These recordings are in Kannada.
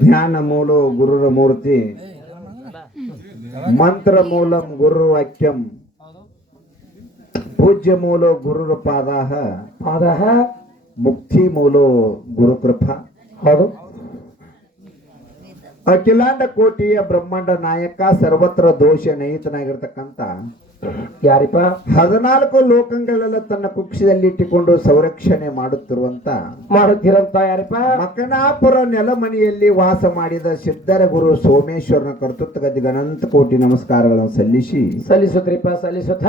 ಧ್ಯಾನ ಮೂಲ ಗುರುರ ಮೂರ್ತಿ ಮಂತ್ರ ಮೂಲಂ ಗುರು ವಾಕ್ಯಂ ಪೂಜ್ಯ ಮೂಲ ಗುರುರ ಪಾದ ಪಾದ ಮುಕ್ತಿ ಮೂಲೋ ಗುರುಕೃಪ. ಹೌದು. ಅಖಿಲಾಂಡ ಕೋಟಿಯ ಬ್ರಹ್ಮಾಂಡ ನಾಯಕ ಸರ್ವತ್ರ ದೋಷ ನಯಿತನಾಗಿರ್ತಕ್ಕಂಥ ಯಾರಿಪ ಹದಿನಾಲ್ಕು ಲೋಕಗಳೆಲ್ಲ ತನ್ನ ಕುಕ್ಷದಲ್ಲಿ ಇಟ್ಟುಕೊಂಡು ಸಂರಕ್ಷಣೆ ಮಾಡುತ್ತಿರುವಂತ ಮಾಡುತ್ತಿರುವಂತ ಯಾರಿಪ ಮಕನಾಪುರ ನೆಲಮನೆಯಲ್ಲಿ ವಾಸ ಮಾಡಿದ ಸಿದ್ಧರ ಗುರು ಸೋಮೇಶ್ವರನ ಕರ್ತೃತ್ವ ಅನಂತ ಕೋಟಿ ನಮಸ್ಕಾರಗಳನ್ನು ಸಲ್ಲಿಸಿ ಸಲ್ಲಿಸುತ್ತೀಪ ಸಲ್ಲಿಸುತ್ತ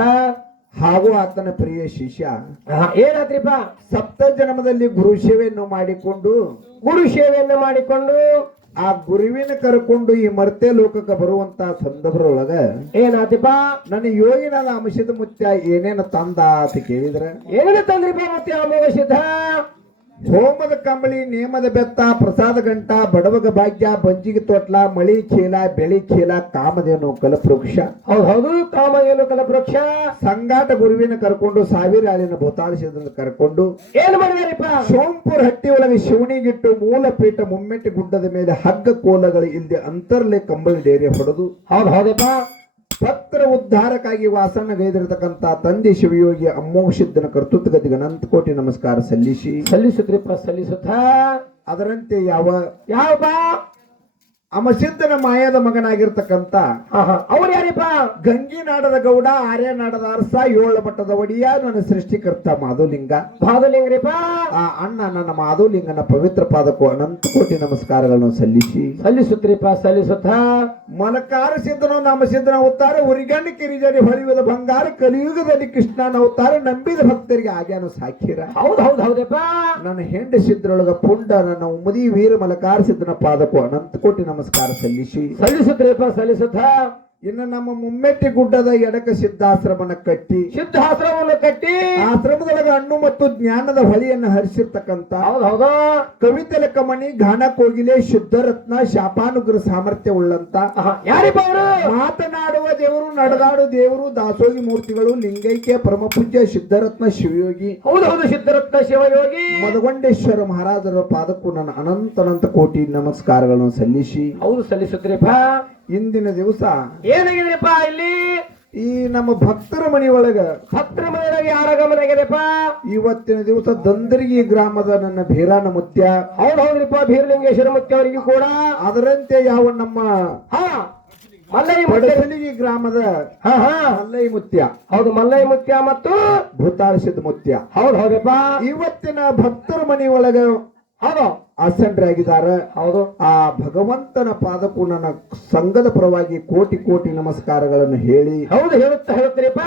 ಹಾಗೂ ಆತನ ಪ್ರಿಯ ಶಿಷ್ಯ ಏನಾದ್ರಿಪ್ಪ ಸಪ್ತ ಜನ್ಮದಲ್ಲಿ ಗುರು ಸೇವೆಯನ್ನು ಮಾಡಿಕೊಂಡು ಗುರು ಸೇವೆಯನ್ನು ಮಾಡಿಕೊಂಡು ಆ ಗುರುವಿನ ಕರ್ಕೊಂಡು ಈ ಮರ್ತೆ ಲೋಕಕ್ಕೆ ಬರುವಂತ ಸಂದರ್ಭದೊಳಗ ಏನಾತಿಪ್ಪ ನನ್ನ ಯೋಗಿನಾದ ಅಂಶದ ಮುತ್ಯ ಏನೇನು ತಂದ ಅಂತ ಕೇಳಿದ್ರ? ಏನೇನು ತಂದ್ರಿಪ್ಪ ಮತ್ತೆ ಅಮೋಘ ಸಿದ್ಧ ಹೋಮದ ಕಂಬಳಿ ನೇಮದ ಬೆತ್ತ ಪ್ರಸಾದ ಗಂಟ ಬಡವಗ ಭಾಗ್ಯ ಬಂಜಿಗೆ ತೊಟ್ಲ ಮಳಿ ಚೀಲ ಬೆಳಿ ಚೀಲ ಕಾಮಧೇನು ಕಲಪವೃಕ್ಷ. ಹೌದು ಹೌದು ಕಾಮ ಏನು ಕಲಪೃಕ್ಷ ಸಂಗಾಟ ಗುರುವಿನ ಕರ್ಕೊಂಡು ಸಾವಿರ ಆಳಿನ ಭೂತಾಳಿಸಿದ ಕರ್ಕೊಂಡು ಏನ್ ಮಾಡಿದಾರಿಪ್ಪ? ಸೋಂಪುರ ಹಟ್ಟಿ ಒಳಗೆ ಶಿವಣಿಗಿಟ್ಟು ಮೂಲ ಪೀಠ ಮುಮ್ಮೆಟ್ಟಿ ಗುಡ್ಡದ ಮೇಲೆ ಹಗ್ಗ ಕೋಲಗಳು ಇಲ್ಲದೆ ಅಂತರ್ಲೆ ಕಂಬಳಿ ಡೇರೆ ಹೊಡೆದು ಹೌದು ಹೌದಪ್ಪ. ಪತ್ರ ಉದ್ಧಾರಕ್ಕಾಗಿ ವಾಸನಗೈದಿರತಕ್ಕಂತ ತಂದೆ ಶಿವಯೋಗಿ ಅಮ್ಮೋಷಿದ್ದನ ಕರ್ತೃತ್ವ ಗತಿಗೆ ಅನಂತ ಕೋಟಿ ನಮಸ್ಕಾರ ಸಲ್ಲಿಸಿ. ಸಲ್ಲಿಸುತ್ರಿಪ್ಪ ಸಲ್ಲಿಸುತ್ತ. ಅದರಂತೆ ಯಾವ ಯಾವಪ್ಪ ಅಮಸಿದ್ದನ ಮಾಯದ ಮಗನಾಗಿರ್ತಕ್ಕಂತ ಆಹಾ, ಅವ್ರು ಯಾರಿಪ್ಪ? ಗಂಗಿನಾಡದ ಗೌಡ ಆರ್ಯ ನಾಡದ ಅರಸ ಏಳು ಮಟ್ಟದ ಒಡಿಯ ನನ್ನ ಸೃಷ್ಟಿಕರ್ತ ಮಾಧುಲಿಂಗ. ಬಾದಲಿಂಗ್ರಿಪ್ಪ ಆ ಅಣ್ಣ ನನ್ನ ಮಾಧುಲಿಂಗನ ಪವಿತ್ರ ಪಾದಕ್ಕೂ ಅನಂತ ಕೋಟಿ ನಮಸ್ಕಾರಗಳನ್ನು ಸಲ್ಲಿಸಿ. ಸಲ್ಲಿಸುತ್ರಿಪ್ಪ ಸಲ್ಲಿಸುತ್ತ? ಮನಕಾರ ಸಿದ್ಧನೋ ನಮ್ಮ ಸಿದ್ಧನ ಅವತಾರ ಉರಿಗಣ್ಣ ಕಿರಿಜರಿ ಹೊಳೆಯುವುದ ಬಂಗಾರ ಕಲಿಯುಗದಲ್ಲಿ ಕೃಷ್ಣನ ಅವತಾರ ನಂಬಿದ ಭಕ್ತರಿಗೆ ಆಗ್ಯಾನು ಸಾಕಿರ ಹೌದ್ ಹೌದ್ ಹೌದಪ್ಪ ನನ್ನ ಹೆಂಡ ಸಿದ್ಧರೊಳಗ ಪುಂಡ ನನ್ನ ಉಮದಿ ವೀರ ಮಲಕಾರ ಸಿದ್ಧನ ಪಾದಕ್ಕೂ ಅನಂತ ಕೋಟಿ ನಮಸ್ಕಾರ ಸಲ್ಲಿಸಿ ಸಲ್ಲಿಸುತ್ರಿಪ್ಪ ಸಲ್ಲಿಸುತ್ತ ಇನ್ನು ನಮ್ಮ ಮುಮ್ಮೆಟ್ಟಿ ಗುಡ್ಡದ ಎಡಕ ಸಿದ್ಧಾಶ್ರಮನ ಕಟ್ಟಿ ಸಿದ್ಧಾಶ್ರಮವನ್ನು ಕಟ್ಟಿ ಆಶ್ರಮದೊಳಗ ಹಣ್ಣು ಮತ್ತು ಜ್ಞಾನದ ಹೊಳೆಯನ್ನು ಹರಿಸಿರ್ತಕ್ಕಂತ ಹೌದು ಹೌದು. ಕವಿತೆ ಲೆಕ್ಕಮಣಿ ಗಾನ ಕೋಗಿಲೆ ಶುದ್ಧರತ್ನ ಶಾಪಾನುಗ್ರ ಸಾಮರ್ಥ್ಯ ಉಳ್ಳಂತ ಯಾರಿಪ್ಪ ಅವರು? ಮಾತನಾಡುವ ದೇವರು ನಡೆದಾಡು ದೇವರು ದಾಸೋಗಿ ಮೂರ್ತಿಗಳು ಲಿಂಗೈಕ್ಯ ಪರಮಪೂಜ್ಯ ಶುದ್ಧರತ್ನ ಶಿವಯೋಗಿ ಹೌದು ಹೌದು ಸಿದ್ಧರತ್ನ ಶಿವಯೋಗಿ. ಮದಗೊಂಡೇಶ್ವರ ಮಹಾರಾಜರ ಪಾದಕ್ಕೂ ನನ್ನ ಅನಂತ ಅನಂತ ಕೋಟಿ ನಮಸ್ಕಾರಗಳನ್ನು ಸಲ್ಲಿಸಿ. ಹೌದು ಸಲ್ಲಿಸುತ್ರಿಪ್ಪ ಇಂದಿನ ದಿವಸ ಏನಾಗಿದ್ರಪ್ಪ ಇಲ್ಲಿ? ಈ ನಮ್ಮ ಭಕ್ತರ ಮನೆಯೊಳಗ ಭಕ್ತರ ಮನೆಯೊಳಗೆ ಯಾರ ಗಮನ ಆಗಿದೆಪ್ಪ ಇವತ್ತಿನ ದಿವಸ ದಂದರಿಗಿ ಗ್ರಾಮದ ನನ್ನ ಭೀರಾನ ಮುತ್ಯ. ಹೌದು ಹೌದ್ರಿಪ್ಪ ಭೀರಲಿಂಗೇಶ್ವರ ಮುತ್ಯ ಅವರಿಗೂ ಕೂಡ. ಅದರಂತೆ ಯಾವ ನಮ್ಮ ಹಾ ಮಲ್ಲೈ ಗ್ರಾಮದ ಹಾ ಹಾ. ಮಲ್ಲೈ ಮುತ್ಯ. ಹೌದು ಮಲ್ಲೈ ಮುತ್ಯ ಮತ್ತು ಭೂತಾರಸಿದ ಮುತ್ಯ. ಹೌದು ಹೌದಪ್ಪ ಇವತ್ತಿನ ಭಕ್ತರ ಮನೆಯೊಳಗ ಹೌದು ಆಗಿದ್ದಾರೆ ಹೌದು. ಆ ಭಗವಂತನ ಪಾದಕ್ಕೂ ನನ್ನ ಸಂಘದ ಪರವಾಗಿ ಕೋಟಿ ಕೋಟಿ ನಮಸ್ಕಾರಗಳನ್ನು ಹೇಳಿ. ಹೌದು ಹೇಳುತ್ತಾ ಹೇಳುತ್ತೀರಿಪ್ಪ.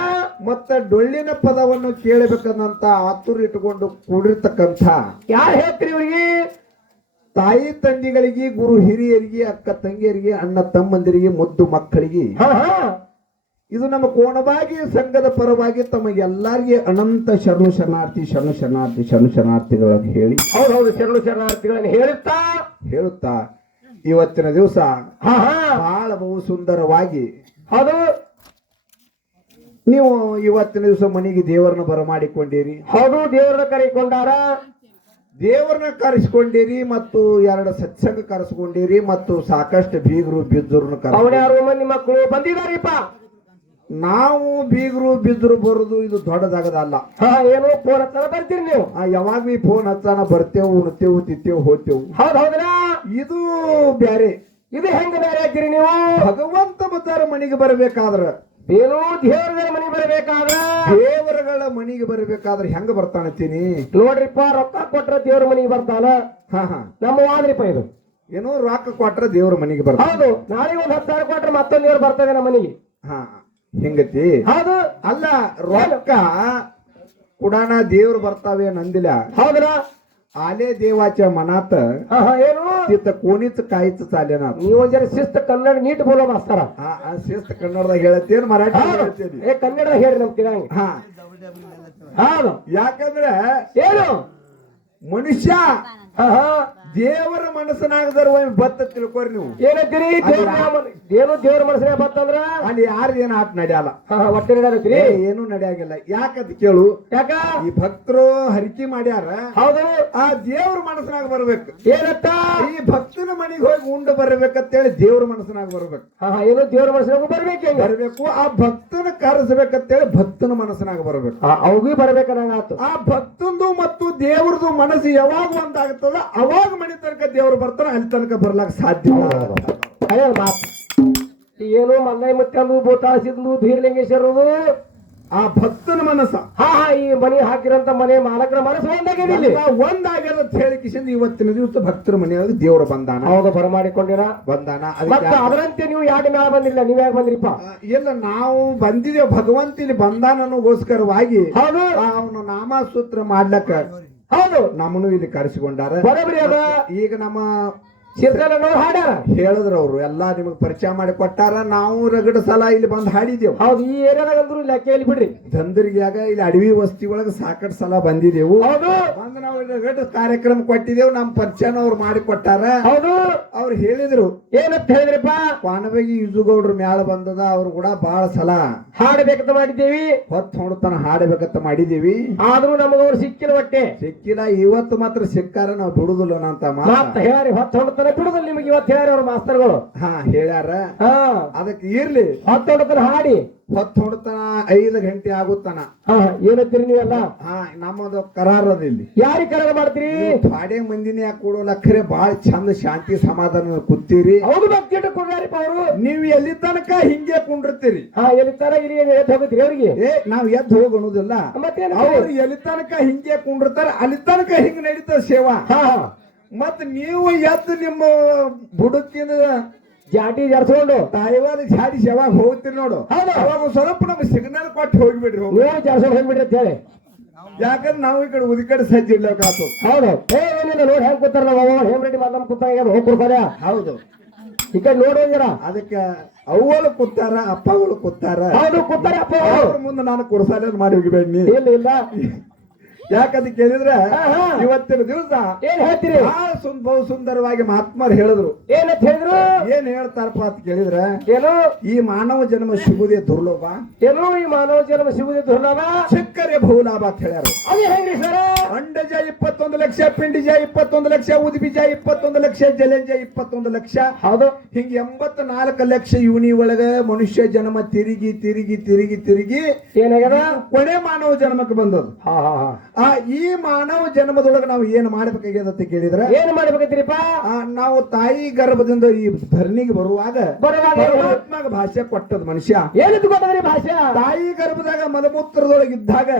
ಮತ್ತೆ ಡೊಳ್ಳಿನ ಪದವನ್ನು ಕೇಳಬೇಕನ್ನಂತ ಆತುರ ಇಟ್ಟುಕೊಂಡು ಕೂಡಿರ್ತಕ್ಕಂಥ ಯಾರು ಹೇಳ್ತೀರಿ ಇವರಿಗೆ? ತಾಯಿ ತಂದೆಗಳಿಗೆ ಗುರು ಹಿರಿಯರಿಗೆ ಅಕ್ಕ ತಂಗಿಯರಿಗೆ ಅಣ್ಣ ತಮ್ಮಂದಿರಿಗೆ ಮುದ್ದು ಮಕ್ಕಳಿಗೆ ಇದು ನಮ್ಮ ಕೋಣವಾಗಿ ಸಂಘದ ಪರವಾಗಿ ತಮಗೆಲ್ಲರಿಗೆ ಅನಂತ ಶರಣು ಶರಣಾರ್ಥಿ ಶರಣು ಶರಣಾರ್ಥಿ ಶರಣು ಶರಣಾರ್ಥಿಗಳನ್ನು ಹೇಳಿ. ಹೌದು ಹೌದು ಶರಣು ಶರಣಾರ್ಥಿಗಳನ್ನು ಹೇಳುತ್ತಾ? ಹೇಳುತ್ತಾ ಇವತ್ತಿನ ದಿವಸ ಬಹಳ ಬಹು ಸುಂದರವಾಗಿ ಅದು ನೀವು ಇವತ್ತಿನ ದಿವಸ ಮನೆಗೆ ದೇವರನ್ನ ಬರಮಾಡಿಕೊಂಡಿರಿ. ಹೌದು ದೇವರನ್ನ ಕರೆಕೊಂಡಾರ ದೇವರನ್ನ ಕರೆಸ್ಕೊಂಡಿರಿ ಮತ್ತು ಎರಡು ಸತ್ಸಂಗ ಕರೆಸ್ಕೊಂಡಿರಿ ಮತ್ತು ಸಾಕಷ್ಟು ಬೀಗರು ಬಿದ್ದರನ್ನ ಕರೆ ಮಕ್ಕಳು ಬಂದಿದಾರಿಪ್ಪ ನಾವು ಬೀಗರು ಬಿದ್ರು ಬರೋದು ಇದು ದೊಡ್ಡದಾಗದಲ್ಲ ಹಾ ಏನು ಫೋನ್ ಹತ್ತಾರ ಬರ್ತೀರಿ ನೀವು. ಆ ಯಾವಾಗ ಬಿ ಫೋನ್ ಹಚ್ಚಾನ ಬರ್ತೇವು ಉಣ್ತೇವು ತಿತ್ತೇವು ಹೋತೇವು ಹೌದ್ ಹೌದ್ರಾ? ಇದು ಬ್ಯಾರೆ. ಇದು ಹೆಂಗ ಬೇರೆ ಹಾಕಿರಿ ನೀವು? ಭಗವಂತ ಬದ್ದಾರ ಮನೆಗೆ ಬರಬೇಕಾದ್ರ. ಏನೋ ದೇವರ ಮನೆ ಬರ್ಬೇಕಾದ್ರ? ದೇವರಗಳ ಮನೆಗೆ ಬರಬೇಕಾದ್ರೆ ಹೆಂಗ ಬರ್ತಾನತ್ತೀನಿ ನೋಡ್ರಿಪ್ಪ ರೊಕ್ಕ ಕೊಟ್ರ ದೇವ್ರ ಮನೆಗೆ ಬರ್ತಾನ. ಹಾ ಹಾ. ನಮ್ಮ ವಾದ್ರಿಪ್ಪ ಇದು. ಏನೋ ರೊಕ್ಕ ಕೊಟ್ರ ದೇವ್ರ ಮನೆಗೆ ಬರ್ತಾನೆ. ಹೌದು ನಾಳೆ ಒಂದ್ ಹತ್ತು ಸಾವಿರ ಕೊಟ್ರೆ ಮತ್ತೊಂದ್ ದೇವ್ರು ಬರ್ತದೆ ನಮ್ಮ ಮನೆಗೆ. ಹಾ. ಹಿಂಗತಿ? ಹೌದು. ಅಲ್ಲ ರೊಕ್ಕ ಕುಡಾಣ ದೇವ್ರು ಬರ್ತಾವೆ ನಂದಿಲ್ಲ. ಹೌದ್ರ ಆಲೆ ದೇವಾಚ ಮನಾತ ಏನು? ತಿತ್ತ ಕೋಣಿತ ಕಾಯಿತ ಚಾಲೆನ ನೀವು ಜರ ಶಿಸ್ತ ಕನ್ನಡ ನೀಟ್ ಬೋಲೋ ಮಾಸ್ತಾರ. ಶಿಸ್ತ ಕನ್ನಡದಾಗ ಹೇಳತ್ತೇನ್ ಮರಾಠಿ. ಏ ಕನ್ನಡ ಹೇಳಿ ನಮ್ ತಿಳಂಗ ಹಾ. ಹೌದು. ಯಾಕಂದ್ರೆ ಏನು? ಮನುಷ್ಯ ಹಾ ಹಾ ದೇವರ ಮನಸ್ಸನಾಗದರ ಒಮ್ಮೆ ಬತ್ತ ತಿಳ್ಕೊರಿ ನೀವು. ಏನಂತೀರಿ ದೇವ್ರ ಏನು ದೇವರ ಮನಸ್ಸಿನ ಬತ್ತಂದ್ರ? ಅಲ್ಲಿ ಯಾರು ಏನ್ ಆಟ ನಡೆಯಲ್ಲ. ಒಟ್ಟೆ ನಡೆಯತ್ತೀರಿ ಏ, ಏನು ನಡೆಯಾಗಿಲ್ಲ. ಯಾಕಂತ ಕೇಳು? ಯಾಕ? ಈ ಭಕ್ತರು ಹರಿಕೆ ಮಾಡ್ಯಾರ. ಹೌದು. ಆ ದೇವ್ರ ಮನಸ್ಸನಾಗ ಬರ್ಬೇಕು. ಏನತ್ತ? ಈ ಭಕ್ತನ ಮನೆಗೆ ಹೋಗಿ ಉಂಡು ಬರ್ಬೇಕಂತೇಳಿ ದೇವ್ರ ಮನಸ್ಸನಾಗ ಬರ್ಬೇಕು. ಏನು ದೇವ್ರ ಮನಸ್ಸಿನಾಗ ಬರ್ಬೇಕು ಬರ್ಬೇಕು. ಆ ಭಕ್ತನ ಕರೆಸ್ಬೇಕಂತೇಳಿ ಭಕ್ತನ ಮನಸ್ಸನಾಗ ಬರ್ಬೇಕು. ಅವಗೂ ಬರ್ಬೇಕನ್ನಂಗಾತು ಆ ಭಕ್ತಂದು ಮತ್ತು ದೇವ್ರದು ಮನಸ್ಸು ಯಾವಾಗ ಒಂದಾಗ್ತದ ಅವಾಗ ಮನೆ ತನಕ ದೇವ್ರು ಬರ್ತಾರ ಅಲ್ಲಿ ತನಕ ಬರ್ಲಾಕ ಸಾಧ್ಯ ಏನು ಮಲ್ಲೈ ಮುತ್ತಂದು ಭೂತಾಸಿದ್ಲು ಬೀರ್ಲಿಂಗೇಶ್ವರದು ಆ ಭಕ್ತನ ಮನಸ್ಸ. ಹಾ ಹಾ ಈ ಮನೆ ಹಾಕಿರಂತ ಮನೆ ಮಾಲಕರ ಮನಸ್ಸು ಒಂದಾಗಿದೆ ಒಂದಾಗ್ಯದ ಅಂತ ಹೇಳಿ ಕಿಶನ್ ಇವತ್ತಿನ ದಿವಸ ಭಕ್ತರ ಮನೆಯೊಳಗೆ ದೇವರ ಬಂದಾನ. ಹೌದು ಬರಮಾಡಿಕೊಂಡಿರ. ಬಂದಾನ. ಮತ್ತೆ ಅದರಂತೆ ನೀವು ಯಾಡಿ ಮೇಲೆ ಬಂದಿಲ್ಲ ನೀವ್ ಯಾಕೆ ಬಂದ್ರಿಪ್ಪ? ಇಲ್ಲ ನಾವು ಬಂದಿದ್ದೇವೆ ಭಗವಂತ ಇಲ್ಲಿ ಬಂದಾನಗೋಸ್ಕರವಾಗಿ ಅವನು ನಾಮಸೂತ್ರ ಮಾಡ್ಲಕ್ಕ. ಹೌದು. ನಮ್ಮನ್ನು ಇಲ್ಲಿ ಕರೆಸಿಕೊಂಡಾರ. ಬರಬ್ರಿ ಅದ. ಈಗ ನಮ್ಮ ಶಿರ್ಕನವರು ಹಾಡ್ಯಾರ. ಹೇಳಿದ್ರು ಅವರು ಎಲ್ಲಾ ನಿಮಗ್ ಪರಿಚಯ ಮಾಡಿ ಕೊಟ್ಟಾರ ನಾವು ರಗಡ ಸಲ ಇಲ್ಲಿ ಬಂದು ಹಾಡಿದೆವು. ಹೌದು ಈ ಏರಿಯಾದಾಗ ಅಂದ್ರು ಲೆಕ್ಕೆಯಲ್ಲಿ ಬಿಡ್ರಿ. ದಂದರಿಗ್ಯಾಗ ಇಲ್ಲಿ ಅಡವಿ ವಸ್ತಿ ಒಳಗ ಸಾಕಷ್ಟು ಸಲ ಬಂದಿದೆವು. ಹೌದು. ಬಂದು ನಾವು ಇಲ್ಲಿ ರಗಡ ಕಾರ್ಯಕ್ರಮ ಕೊಟ್ಟಿದೆವು ನಮ್ಮ ಪರಿಚಯನ ಅವ್ರು ಮಾಡಿ ಕೊಟ್ಟಾರ. ಹೌದು. ಅವ್ರು ಹೇಳಿದ್ರು ಏನಂತ ಹೇಳಿದ್ರಪ್ಪ? ಪಾನಬಗಿ ಯುಜುಗೌಡ್ರ ಮ್ಯಾಲ ಬಂದದ ಅವ್ರು ಕೂಡ ಬಹಳ ಸಲ ಹಾಡಬೇಕಂತ ಮಾಡಿದ್ದೇವಿ. ಹೊತ್ತು ಹೊಡತನ ಹಾಡಬೇಕಂತ ಮಾಡಿದೀವಿ ಆದ್ರೂ ನಮಗವ್ರು ಸಿಕ್ಕಿಲ್ಲ ಬಟ್ಟೆ ಸಿಕ್ಕಿಲ್ಲ ಇವತ್ತು ಮಾತ್ರ ಸಿಕ್ಕಾರ ನಾವು ಬಿಡುದಿಲ್ಲ ಅಂತ ಮಾತ್ರ ಮಾತ ಹೇಳಿ ಹೊತ್ತು ಹೊಡ್ತಾನೆ ಬಿಡುದಿಲ್ಲ ನಿಮಗೆ ಇವತ್ತು ಹೇಳಿ ಅವ್ರ ಮಾಸ್ತರ್ಗಳು. ಹಾ ಹೇಳ್ಯಾರ. ಹಾ. ಅದಕ್ಕೆ ಇರ್ಲಿ. ಹೊತ್ತೊಡತನ ಹಾಡಿ. ಹೊತ್ತು ಹೊಡತನ ಐದು ಗಂಟೆ ಆಗುತ್ತಾನ. ಹಾ ಏನಂತೀರಿ ನೀವೆಲ್ಲ? ಹಾ ನಮ್ಮದು ಕರಾರ ಇಲ್ಲಿ. ಯಾರಿಗೆ ಕರಾರ ಮಾಡ್ತೀರಿ? ಪಾಡೆ ಮಂದಿನೇ ಯಾಕೆ ಕೊಡೋಲ್ಲ ಖರೆ ಬಾಳ ಚಂದ ಶಾಂತಿ ಸಮಾಧಾನ ಕೂತೀರಿ. ಹೌದು ಭಕ್ತಿ ಇಟ್ಟುಕೊಂಡ್ಯಾರಿಪ್ಪ ಅವರು. ನೀವು ಎಲ್ಲಿ ತನಕ ಹಿಂಗೆ ಕುಂಡಿರ್ತೀರಿ? ಹಾ ಎಲ್ಲಿ ತರ ಇಲ್ಲಿ ಎದ್ದು ಹೋಗುತ್ತೀರಿ ಅವ್ರಿಗೆ? ಏ ನಾವ್ ಎದ್ದು ಹೋಗೋಣುದಿಲ್ಲ ಅನ್ನೋದಿಲ್ಲ. ಅವ್ರು ಎಲ್ಲಿ ತನಕ ಹಿಂಗೆ ಕುಂಡಿರ್ತಾರ ಅಲ್ಲಿ ತನಕ ಹಿಂಗ್ ನಡೀತದ ಸೇವಾ. ಹಾ ಹಾ. ಮತ್ ನೀವು ಎದ್ದು ನಿಮ್ಮ ಬುಡಕಿನ ಜಾಟಿ ಜರ್ಸ್ಕೊಂಡು ತಾಯಿವಾದ ಜಾಡಿ ಯಾವಾಗ ಹೋಗ್ತೀರಿ ನೋಡು. ಹೌದು. ಅವಾಗ ಸ್ವಲ್ಪ ನಮ್ಗೆ ಸಿಗ್ನಲ್ ಕೊಟ್ಟು ಹೋಗ್ಬಿಡ್ರಿ ಹೋಗಿ ನೀವು ಜರ್ಸ್ಕೊಂಡು ಹೋಗ್ಬಿಡ್ರಿ ಅಂತ ಹೇಳಿ. ಯಾಕಂದ್ರೆ ನಾವು ಈ ಕಡೆ ಉದಿ ಕಡೆ ಸಜ್ಜಿ ಇಡ್ಲಕಾತು ಹೌದು. ನೋಡಿ ಹೆಂಗ್ ಕೂತಾರ ನಾವು ಹೇಮ್ ರೆಡ್ಡಿ ಮಾತಮ್ಮ ಕೂತಾಗ ಹೋಗ್ಕೊಡ್ತಾರೆ ಹೌದು. ಈ ಕಡೆ ನೋಡಿ ಹೋಗ್ಯಾರ ಅದಕ್ಕೆ ಅವ್ವಳು ಕೂತಾರ ಅಪ್ಪಗಳು ಕೂತಾರ. ಹೌದು ಕೂತಾರ ಅಪ್ಪ ಅವರು ಅವ್ರ ಮುಂದೆ ನಾನು ಕುರ್ಸಾಲೆ ಮಾಡಿ ಹೋಗಿಬೇಡಿ ಇಲ್ಲ ಇಲ್ಲ. ಯಾಕಂತ ಕೇಳಿದ್ರೆ. ಇವತ್ತಿನ ದಿವಸ ಏನ್ ಹೇಳ್ತೀರಿ? ಬಹಳ ಸುಂದ್ ಬಹು ಸುಂದರವಾಗಿ ಮಹಾತ್ಮರು ಹೇಳಿದ್ರು. ಏನಂತ ಹೇಳಿದ್ರು? ಏನ್ ಹೇಳ್ತಾರಪ್ಪ ಅಂತ ಕೇಳಿದ್ರೆ ಏನು? ಈ ಮಾನವ ಜನ್ಮ ಸಿಗುದೇ ದುರ್ಲಭ. ಏನು ಈ ಮಾನವ ಜನ್ಮ ಸಿಗುದೇ ದುರ್ಲೋಭ? ಸಿಕ್ಕರೆ ಬಹು ಲಾಭ ಅಂತ ಹೇಳ್ಯಾರ. ಅದು ಹೆಂಗ್ರಿ ಸರ್? ಅಂಡಜ ಇಪ್ಪತ್ತೊಂದು ಲಕ್ಷ ಪಿಂಡಿಜ ಇಪ್ಪತ್ತೊಂದು ಲಕ್ಷ ಉದ್ಬಿಜ ಇಪ್ಪತ್ತೊಂದು ಲಕ್ಷ ಜಲಂಜ ಇಪ್ಪತ್ತೊಂದು ಲಕ್ಷ. ಹೌದು. ಹಿಂಗ ಎಂಬತ್ ನಾಲ್ಕು ಲಕ್ಷ ಯುನಿ ಒಳಗ ಮನುಷ್ಯ ಜನ್ಮ ತಿರುಗಿ ತಿರುಗಿ ತಿರುಗಿ ತಿರುಗಿ ಏನಾಗ್ಯದ? ಕೊನೆ ಮಾನವ ಜನ್ಮಕ್ಕೆ ಬಂದದ್ದು. ಹಾ ಹಾ ಹಾ. ಆ ಈ ಮಾನವ ಜನ್ಮದೊಳಗೆ ನಾವು ಏನ್ ಮಾಡ್ಬೇಕಾಗ್ಯದ ಅಂತ ಕೇಳಿದ್ರೆ ಏನ್ ಮಾಡ್ಬೇಕೈತಿರಿಪ್ಪ? ಆ, ನಾವು ತಾಯಿ ಗರ್ಭದಿಂದ ಈ ಧರಣಿಗೆ ಬರುವಾಗ ಬರುವಾಗ? ಪರಮಾತ್ಮಗ ಭಾಷೆ ಕೊಟ್ಟದ ಮನುಷ್ಯ. ಏನಂತ ಕೊಟ್ಟದ್ರಿ ಭಾಷೆ ತಾಯಿ ಗರ್ಭದಾಗ ಮಲಪುತ್ರದೊಳಗೆ ಇದ್ದಾಗ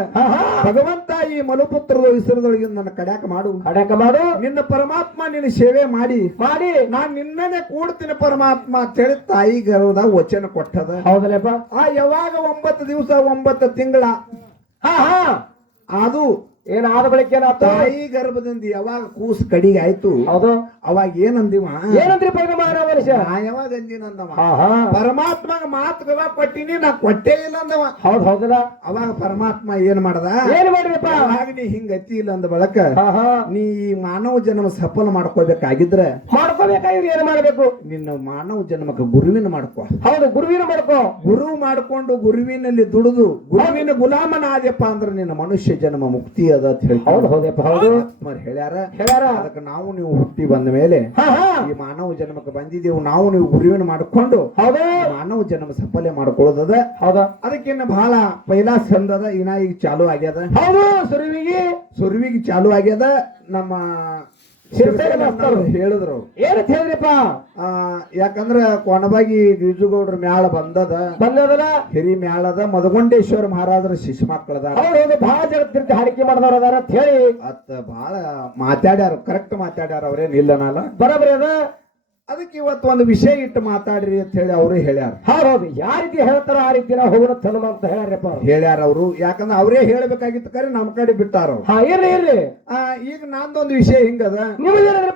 ಭಗವಂತ ಈ ಮಲಪುತ್ರದ ಹೆಸರದೊಳಗೆ ನನ್ನ ಕಡ್ಯಾಕ ಮಾಡು. ಕಡ್ಯಾಕ ಮಾಡು. ನಿನ್ನ ಪರಮಾತ್ಮ ನಿನ್ನ ಸೇವೆ ಮಾಡಿ. ಮಾಡಿ. ನಾನ್ ನಿನ್ನನೆ ಕೂಡ್ತೀನಿ ಪರಮಾತ್ಮ ಅಂತ ಹೇಳಿ ತಾಯಿ ಗರ್ಭದಾಗ ವಚನ ಕೊಟ್ಟದ. ಹೌದಲ್ಲಪ್ಪ? ಆ ಯಾವಾಗ ಒಂಬತ್ತು ದಿವಸ ಒಂಬತ್ತು ತಿಂಗಳ ಹಾ ಹಾ. ಅದು ಏನ್ ಆದ ಬಳಿಕ ತಾಯಿ ಗರ್ಭದಿಂದ ಯಾವಾಗ ಕೂಸ್ ಕಡಿಗೆ ಆಯ್ತು ಹೌದು. ಅವಾಗ ಏನಂದಿವ? ಏನಂದ್ರಿ ನಾ ಯಾವಾಗ ಅಂದಿನಂದವ ಪರಮಾತ್ಮ ಮಾತು ಕೊಟ್ಟಿನಿ ನಾ ಕೊಟ್ಟೇ ಇಲ್ಲ ಅಂದವ. ಹೌದ್ ಹೌದಲ್ಲ. ಅವಾಗ ಪರಮಾತ್ಮ ಏನ್ ಮಾಡದ? ಏನ್ ಮಾಡಿರಪ್ಪ? ಅವಾಗ ನೀ ಹಿಂಗ ಅತಿ ಇಲ್ಲ ಅಂದ ಬಳಕ ನೀ ಈ ಮಾನವ ಜನ್ಮ ಸಫಲ ಮಾಡ್ಕೋಬೇಕಾಗಿದ್ರೆ ಮಾಡ್ಕೋಬೇಕಾಗಿದ್ರೆ ಏನ್ ಮಾಡ್ಬೇಕು? ನಿನ್ನ ಮಾನವ ಜನ್ಮಕ್ಕೆ ಗುರುವಿನ ಮಾಡ್ಕೋ. ಹೌದು ಗುರುವಿನ ಮಾಡ್ಕೋ. ಗುರು ಮಾಡ್ಕೊಂಡು ಗುರುವಿನಲ್ಲಿ ದುಡಿದು ಗುರುವಿನ ಗುಲಾಮನ ಆದ್ಯಪ್ಪ ಅಂದ್ರೆ ನಿನ್ನ ಮನುಷ್ಯ ಜನ್ಮ ಮುಕ್ತಿ ಅದ ಅಂತ ಹೇಳಿ ಹೌದು ಹೌದಪ್ಪ ಹೌದು. ಆತ್ಮರು ಹೇಳ್ಯಾರ ಹೇಳ್ಯಾರ? ಅದಕ್ಕೆ ನಾವು ನೀವು ಹುಟ್ಟಿ ಬಂದ ಮೇಲೆ ಈ ಮಾನವ ಜನ್ಮಕ್ಕೆ ಬಂದಿದ್ದೇವು ನಾವು ನೀವು ಗುರುವಿನ ಮಾಡ್ಕೊಂಡು ಹೌದು. ಮಾನವ ಜನ್ಮ ಸಫಲ ಮಾಡ್ಕೊಳ್ಳೋದದ. ಹೌದಾ. ಅದಕ್ಕಿನ್ನ ಬಹಳ ಪೈಲಾ ಸಂದದ ಇನ್ನ ಈಗ ಚಾಲು ಆಗ್ಯದ. ಹೌದು ಸುರುವಿಗೆ. ಸುರುವಿಗೆ ಚಾಲು ಆಗ್ಯದ. ನಮ್ಮ ಮಾಸ್ತರು. ಹೇಳಿದ್ರು. ಏನ್ ಏನಂತ ಹೇಳಿದ್ರಿಪ್ಪ? ಆ ಯಾಕಂದ್ರ ಕೊಣಬಾಗಿ ಗಿಜುಗೌಡ್ರ ಮ್ಯಾಳ ಬಂದದ. ಬಂದದಲ್ಲ? ಹಿರಿ ಮ್ಯಾಳದ ಮದಗೊಂಡೇಶ್ವರ ಮಹಾರಾಜರ ಶಿಶು ಮಕ್ಕಳದ ಹೌದು ಬಹಳ ಜಗತ್ತಿರ್ತಿ ಹಾಡಿಕೆ ಮಾಡಿದವ್ರ ಅದಾರ ಅಂತ ಹೇಳಿ. ಅತ್ತ ಬಹಳ ಮಾತಾಡ್ಯಾರ ಕರೆಕ್ಟ್ ಮಾತಾಡ್ಯಾರ ಅವ್ರೇನ್ ಇಲ್ಲನಲ್ಲ. ನಾಲ ಬರಬರಿ ಅದ? ಅದಕ್ಕೆ ಇವತ್ತು ಒಂದು ವಿಷಯ ಇಟ್ಟು ಮಾತಾಡ್ರಿ ಅಂತ ಹೇಳಿ ಅವರು ಹೇಳ್ಯಾರ. ಹೌದ್ ಯಾವ ರೀತಿ ಹೇಳ್ತಾರೋ ಆ ರೀತಿ ನಾವು ಹೋಗೋಣ ಚಲೋ ಅಂತ ಹೇಳ್ಯಾರಪ್ಪ. ಹೇಳ್ಯಾರ ಅವರು. ಯಾಕಂದ್ರೆ ಅವರೇ ಹೇಳ್ಬೇಕಾಗಿತ್ತು ಕರೆ ನಮ್ಮ ಕಡೆ ಬಿಟ್ಟಾರ. ಹಾ ಆ ಈಗ ನಂದೊಂದು ವಿಷಯ ಹಿಂಗದ.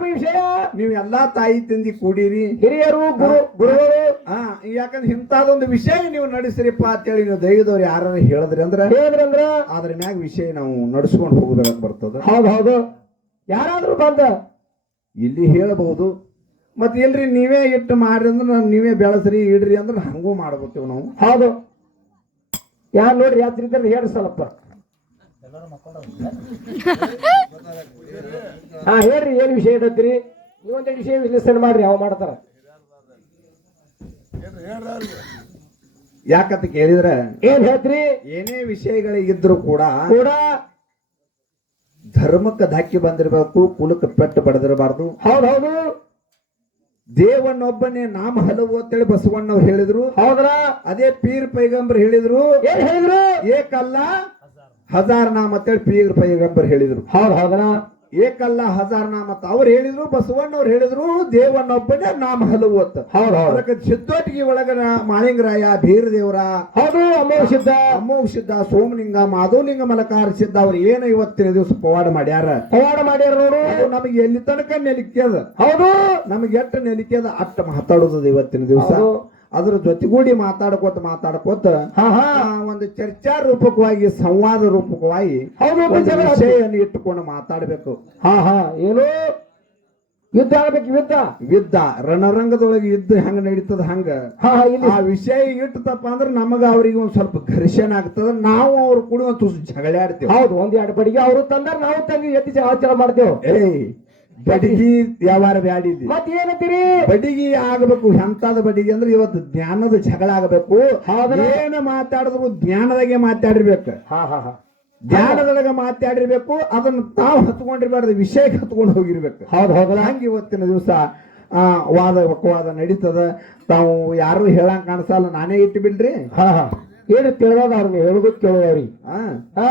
ಈ ವಿಷಯ? ನೀವು ಎಲ್ಲಾ ತಾಯಿ ತಂದಿ ಕೂಡಿರಿ. ಹಿರಿಯರು ಗುರು ಗುರುಗಳು. ಹಾ ಯಾಕಂದ್ರೆ ಇಂಥದೊಂದು ವಿಷಯ ನೀವು ನಡೆಸಿರಿಪ್ಪ ಅಂತೇಳಿ ನೀವು ದೈವದವ್ರು ಯಾರು ಹೇಳಿದ್ರಿ ಅಂದ್ರೆ? ಹೇಳಿದ್ರಂದ್ರ? ಅದ್ರ ಮ್ಯಾಗ ವಿಷಯ ನಾವು ನಡ್ಸ್ಕೊಂಡು ಹೋಗ್ಬೇಕಂತ ಬರ್ತದ. ಹೌದು ಹೌದು. ಯಾರಾದ್ರೂ ಬಂದ? ಇಲ್ಲಿ ಹೇಳಬಹುದು ಮತ್ತೆ ಇಲ್ರಿ ನೀವೇ ಇಟ್ಟು ಮಾಡ್ರಿ ಅಂದ್ರೆ ನಾವು ನೀವೇ ಬೆಳೆಸ್ರಿ ಇಡ್ರಿ ಅಂದ್ರೆ ಹಂಗೂ ಮಾಡ್ಬೇಕು ನಾವು. ಹೌದು. ಯಾರು ನೋಡ್ರಿ ಯಾತ್ರಿ ಇದ್ರೆ ಹೇಳಿ ಸ್ವಲ್ಪ ಹಾ ಹೇಳ್ರಿ ಏನ್ ವಿಷಯ ಇಡತ್ರಿ ನೀವೊಂದೇ ವಿಷಯ ವಿಶ್ಲೇಷಣೆ ಮಾಡ್ರಿ ಅವ ಮಾಡ್ತಾರ. ಯಾಕಂತ ಕೇಳಿದ್ರೆ ಏನ್ ಹೇಳ್ತ್ರಿ? ಏನೇ ವಿಷಯಗಳಿಗಿದ್ರು ಕೂಡ ಕೂಡ ಧರ್ಮಕ್ಕೆ ಧಾಕಿ ಬಂದಿರಬೇಕು ಕುಲಕ್ಕೆ ಪೆಟ್ಟು ಬಡದಿರಬಾರ್ದು ಹೌದು ಹೌದು. ದೇವನೊಬ್ಬನೇ ನಾಮ ಹಲವು ಅಂತೇಳಿ ಬಸವಣ್ಣವ್ರು ಹೇಳಿದ್ರು. ಹೌದ್ರ? ಅದೇ ಪೀರ್ ಪೈಗಂಬರ್ ಹೇಳಿದ್ರು. ಏನ್ ಹೇಳಿದ್ರು? ಏಕಲ್ಲ ಹಜಾರ್ ನಾಮ ಅಂತೇಳಿ ಪೀರ್ ಪೈಗಂಬರ್ ಹೇಳಿದ್ರು. ಹೌದ್ ಹೌದ್ರ? ಏಕಲ್ಲ ಹಜಾರ್ ನಾಮ ಅಂತ ಅವ್ರು ಹೇಳಿದ್ರು ಬಸವಣ್ಣವ್ರು ಹೇಳಿದ್ರು ದೇವನೊಬ್ಬನೇ ನಾಮ ಹಲವು ಅಂತ ಹೌದ್ ಹೌದು. ಅದಕ್ಕೆ ಸಿದ್ದೋಟಿಗೆ ಒಳಗನ ಮಾಳಿಂಗರಾಯ ಬೀರದೇವರ ಹೌದು ಅಮೋಘ ಸಿದ್ಧ. ಅಮೋಘ ಸಿದ್ಧ ಸೋಮಲಿಂಗ ಮಾಧವಲಿಂಗ ಮಲಕಾರ ಸಿದ್ಧ ಅವ್ರು ಏನು ಇವತ್ತಿನ ದಿವಸ ಪವಾಡ ಮಾಡ್ಯಾರ? ಪವಾಡ ಮಾಡ್ಯಾರ ನೋಡು ನಮಗೆ ಎಲ್ಲಿ ತನಕ ನೆಲಿಕ್ಯದ? ಹೌದು. ನಮಗೆ ಎಷ್ಟು ನೆಲಿಕ್ಯದ ಅಟ್ಟ ಮಾತಾಡೋದು ಇವತ್ತಿನ ದಿವಸ. ಅದ್ರ ಜೊತೆಗೂಡಿ ಮಾತಾಡ್ಕೋತ ಮಾತಾಡ್ಕೋತ ಹಾ ಹಾ. ಆ ಒಂದು ಚರ್ಚಾ ರೂಪಕವಾಗಿ ಸಂವಾದ ರೂಪಕವಾಗಿ ಜಗಳ ವಿಷಯವನ್ನು ಇಟ್ಟುಕೊಂಡು ಮಾತಾಡಬೇಕು. ಹಾ ಹಾ. ಏನು? ಯುದ್ಧ ಆಗ್ಬೇಕು ಯುದ್ಧ. ಯುದ್ಧ ರಣರಂಗದೊಳಗೆ ಯುದ್ಧ ಹೆಂಗ ನಡೀತದ ಹಂಗ? ಆ ವಿಷಯ ಇಟ್ಟತಪ್ಪ ಅಂದ್ರೆ ನಮಗ ಅವ್ರಿಗೆ ಒಂದ್ ಸ್ವಲ್ಪ ಘರ್ಷಣೆ ಆಗ್ತದ. ನಾವು ಅವ್ರ ಕೂಡ ಒಂದ್ ತುಸು ಜಗಳಾಡ್ತೇವೆ. ಹೌದು ಒಂದ್ ಎರಡು ಬಡಿಗೆ ಅವರು ತಂದಾರ ನಾವು ತಂಗಿ ಎತ್ತಿ ಆಚರಣೆ ಮಾಡ್ತೇವೆ. ಏಯ್ ಬಡಿಗಿ ವ್ಯವಹಾರ ಬ್ಯಾಡಿದ್ವಿ ಮತ್ ಏನಂತೀರಿ ಬಡಿಗಿ ಆಗಬೇಕು ಎಂತಾದ ಬಡಿಗೆ ಅಂದ್ರೆ ಇವತ್ತು ಜ್ಞಾನದ ಜಗಳ ಆಗಬೇಕು. ಏನು ಮಾತಾಡಿದ್ರು ಜ್ಞಾನದಾಗೆ ಮಾತಾಡಿರ್ಬೇಕು. ಹಾ ಹಾ ಹಾ. ಜ್ಞಾನದೊಳಗೆ ಮಾತಾಡಿರ್ಬೇಕು ಅದನ್ನ ತಾವು ಹತ್ಕೊಂಡಿರ್ಬಾರ್ದು ವಿಷಯಕ್ಕೆ ಹತ್ಕೊಂಡು ಹೋಗಿರ್ಬೇಕು. ಹೌದು ಹೌದಲ್ಲ ಹಂಗೆ ಇವತ್ತಿನ ದಿವಸ ಆ ವಾದ ವಕವಾದ ನಡೀತದ. ತಾವು ಯಾರು ಹೇಳಂಗ್ ಕಾಣಿಸಲ್ಲ ನಾನೇ ಇಟ್ಟು ಬಿಡ್ರಿ ಹಾ ಹಾ. ಏನು ತಿಳಿದ ಅವ್ರಿಗೆ? ಹೇಳುದು ಕೇಳುವ ರೀ ಆ. ಹಾ.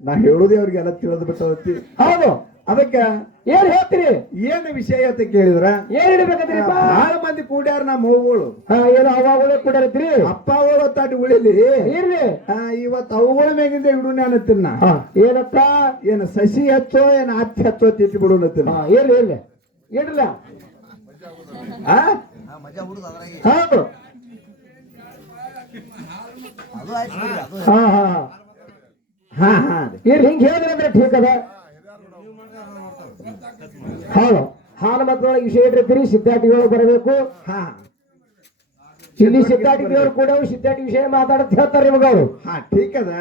ನಾ ಹೇಳುದೇ ಅವ್ರಿಗೆಲ್ಲ ತಿಳಿದು ಬಿಟ್ಟದತ್ತಿ. ಹೌದು. ಅದಕ್ಕೆ ಏನ್ ಹೇಳ್ತೀರಿ? ಏನು ವಿಷಯ ಅಂತ ಕೇಳಿದ್ರ? ಏನ್ ಹಿಡಿಬೇಕಂದ್ರಿಪ್ಪ ಬಹಳ ಮಂದಿ ಕೂಡ್ಯಾರ ನಮ್ಮ ಹಾ ಏನು ಕೂಡ್ಯಾರತ್ರಿ ಅಪ್ಪ ಅವಳು ತಾಟಿ ಉಳಿಲಿ. ಇರ್ಲಿ. ಇವತ್ತು ಅವುಗಳ ಮ್ಯಾಗಿಂದ ಇಡುನೆ ಅನ್ನತ್ತಿನ ಏನಕ್ಕ ಏನು ಸಸಿ ಹಚ್ಚೋ ಏನು ಹತ್ತಿ ಹಚ್ಚೋ ತಿಟ್ಟು ಬಿಡು ಅನ್ನತ್ತಿನ ಹಾ ಇರ್ಲಿ ಇಡ್ಲ. ಹೌದು. ಹಾ ಹಾ. ಹಾ ಹಾ. ಹಿಂಗ್ ಹೇಳಿದ್ರೆ ಅಂದ್ರೆ ಠೀಕ್ ಅದ. ಹೌದು ಹಾಲು ಮಕ್ಕಳೊಳಗೆ ವಿಷಯ ಇಟ್ಟಿರ್ತೀರಿ ಸಿದ್ಧಾಟಿಗಳು ಬರಬೇಕು. ಹಾ. ಇಲ್ಲಿ ಸಿದ್ಧಾಟಿಗಳು ಕೂಡ ಸಿದ್ಧಾಟಿ ವಿಷಯ ಮಾತಾಡತ್ ಹೇಳ್ತಾರೆ ನಿಮಗ ಅವರು ಹಾ ಠೀಕ್ ಅದ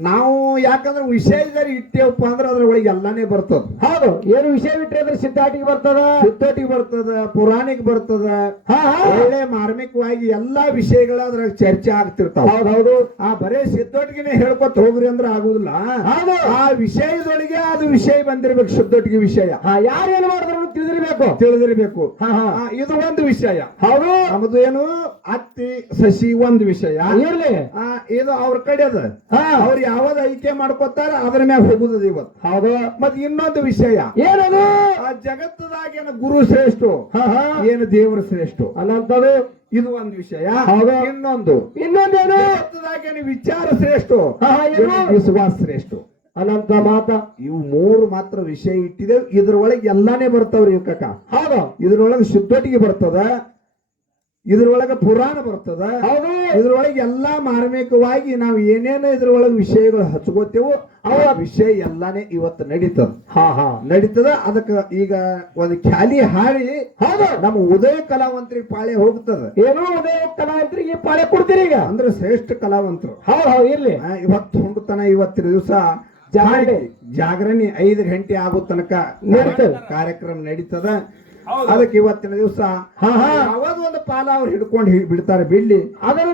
ನಾವು ಯಾಕಂದ್ರೆ ವಿಷಯದಲ್ಲಿ ಇಟ್ಟೇವಪ್ಪ ಅಂದ್ರೆ ಅದ್ರೊಳಗೆ ಎಲ್ಲಾನೇ ಬರ್ತದ. ಹೌದು ಏನು ವಿಷಯ ಬಿಟ್ರೆ ಅಂದ್ರೆ ಸಿದ್ಧಾಟಿಗೆ ಬರ್ತದ? ಸಿದ್ಧಾಟಿಗೆ ಬರ್ತದ ಪುರಾಣಿಕ್ ಬರ್ತದ. ಹಾ ಹಾ. ಒಳ್ಳೆ ಮಾರ್ಮಿಕವಾಗಿ ಎಲ್ಲಾ ವಿಷಯಗಳ ಅದ್ರಾಗ ಚರ್ಚೆ ಆಗ್ತಿರ್ತಾವ. ಹೌದೌದು ಹೌದು. ಆ ಬರೇ ಸಿದ್ದೊಟ್ಟಿಗೆನೆ ಹೇಳ್ಕೊತ ಹೋಗ್ರಿ ಅಂದ್ರೆ ಆಗುದಿಲ್ಲ. ಹೌದು. ಆ ವಿಷಯದೊಳಗೆ ಅದು ವಿಷಯ ಬಂದಿರ್ಬೇಕು ಸಿದ್ದೊಟ್ಟಿಗೆ ವಿಷಯ. ಹಾ ಯಾರು ಏನು ಮಾಡಿದ್ರು ತಿಳಿದಿರ್ಬೇಕು? ತಿಳಿದಿರ್ಬೇಕು. ಹಾ ಹಾ. ಆ, ಇದು ಒಂದು ವಿಷಯ. ಹೌದು. ನಮ್ದು ಏನು ಅತ್ತಿ ಸಸಿ ಒಂದು ವಿಷಯ. ಇರ್ಲಿ. ಆ, ಇದು ಅವ್ರ ಕಡೆ ಅದ. ಹಾ. ಅವ್ರು ಯಾವ್ದು ಐಕೆ ಮಾಡ್ಕೊತಾರ ಅದ್ರ ಮ್ಯಾಗ ಹೋಗುದದ ಇವತ್ತು. ಹೌದು. ಮತ್ ಇನ್ನೊಂದು ವಿಷಯ. ಏನದು? ಆ ಜಗತ್ತದಾಗ ಏನು ಗುರು ಶ್ರೇಷ್ಠ ಏನು ದೇವರು ಶ್ರೇಷ್ಠ? ಅಲ್ಲಂತದು ಇದು ಒಂದು ವಿಷಯ. ಹೌದು. ಇನ್ನೊಂದು. ಇನ್ನೊಂದೇನು? ಜಗತ್ತದಾಗೇನು ವಿಚಾರ ಶ್ರೇಷ್ಠ ವಿಶ್ವಾಸ ಶ್ರೇಷ್ಠ. ಅನಂತ ಮಾತ? ಇವು ಮೂರು ಮಾತ್ರ ವಿಷಯ ಇಟ್ಟಿದೆ. ಇದ್ರೊಳಗೆ ಎಲ್ಲಾನೇ ಬರ್ತಾವ್ರಿ ಕಕ್ಕ ಹೌದು. ಇದ್ರೊಳಗೆ ಶುದ್ಧೊಟ್ಟಿಗೆ ಬರ್ತದ. ಇದ್ರೊಳಗೆ ಪುರಾಣ ಬರ್ತದ. ಹೌದು. ಇದ್ರೊಳಗೆ ಎಲ್ಲಾ ಮಾರ್ಮಿಕವಾಗಿ ನಾವು ಏನೇನು ಇದ್ರೊಳಗೆ ವಿಷಯಗಳು ಹಚ್ಕೋತೇವೋ ಅವ ವಿಷಯ ಎಲ್ಲಾನೇ ಇವತ್ತು ನಡೀತದ. ಹಾ ಹಾ. ನಡೀತದ. ಅದಕ್ಕ ಈಗ ಒಂದು ಖ್ಯಾಲಿ ಹಾಡಿ ಹೌದು. ನಮ್ಮ ಉದಯ ಕಲಾವಂತರಿಗೆ ಪಾಳೆ ಹೋಗ್ತದ. ಏನೋ ಉದಯ ಕಲಾವಂತರಿಗೆ ಪಾಳೆ ಕೊಡ್ತೀರಿ ಈಗ? ಅಂದ್ರೆ ಶ್ರೇಷ್ಠ ಕಲಾವಂತರು. ಹೌದು ಹೌದು ಇರ್ಲಿ. ಆ, ಇವತ್ತು ಹೊಂಡತನ ಇವತ್ತಿನ ದಿವಸ ಜಾಗರಣಿ. ಜಾಗರಣೆ ಐದು ಗಂಟೆ ಆಗೋ ತನಕ. ಕಾರ್ಯಕ್ರಮ ನಡೀತದ. ಅದಕ್ಕೆ ಇವತ್ತಿನ ದಿವಸ ಹಾ ಹಾ. ಯಾವ್ದು ಒಂದು ಪಾಲ ಅವ್ರು ಹಿಡ್ಕೊಂಡು ಬಿಡ್ತಾರೆ ಬಿಡ್ಲಿ. ಅದರ